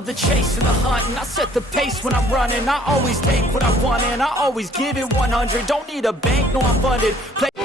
love the chase and the hunt, and I set the pace when I'm running. I always take what I want and I always give it 100. Don't need a bank, no I'm funded. Play